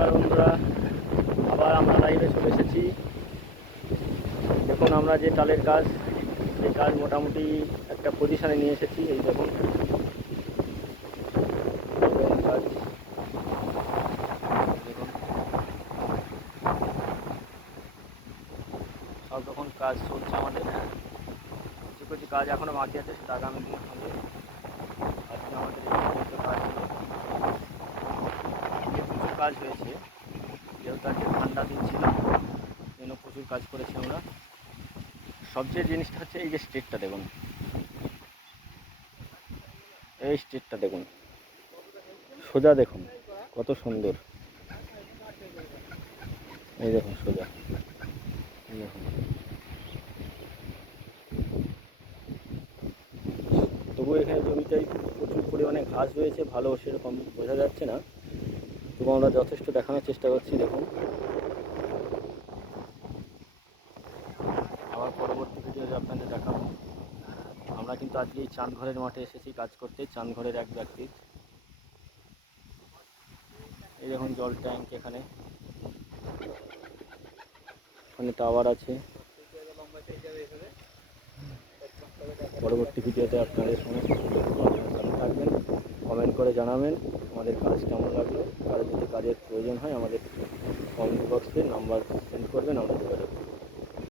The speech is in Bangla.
নমস্কার বন্ধুরা, আবার আমরা লাইভে চলে এসেছি। দেখুন আমরা যে টালের কাজ, সেই কাজ মোটামুটি একটা পজিশানে নিয়ে এসেছি। এই দেখুন কাজ, দেখুন সব রকম কাজ চলছে আমাদের। কিছু কিছু কাজ এখনও বাকি আছে, সেটা আগামী দিন হবে। আজকে আমাদের এই পর্যন্ত কাজ হলো, প্রচুর কাজ হয়েছে। যেহেতু আজকে ঠান্ডা দিন ছিল, জন্য প্রচুর কাজ করেছি আমরা। সবচেয়ে জিনিসটা হচ্ছে এই যে স্টেটটা দেখুন, এই স্টেটটা দেখুন, সোজা দেখুন কত সুন্দর। এই দেখুন সোজা, এই দেখুন। তবু এখানে জমিটাই প্রচুর পরিমাণে ঘাস রয়েছে, ভালো সেরকম বোঝা যাচ্ছে না, তবু আমরা যথেষ্ট দেখানোর চেষ্টা করছি। দেখুন আবার পরবর্তী ভিডিওতে আপনাদের দেখাবো। আমরা কিন্তু আজকে এই চাঁদঘরের মাঠে এসেছি কাজ করতে, চাঁদঘরের এক ব্যক্তি। এই দেখুন জল ট্যাঙ্ক, এখানে টাওয়ার আছে। পরবর্তী ভিডিওতে আপনাদের সমস্ত সাথে থাকবেন, কমেন্ট করে জানাবেন আমাদের কাজ কেমন লাগলো। কারো যদি কাজের প্রয়োজন হয় আমাদের কমেন্ট বক্সে নাম্বার সেন্ড করবেন, আমরা যোগাযোগ করব।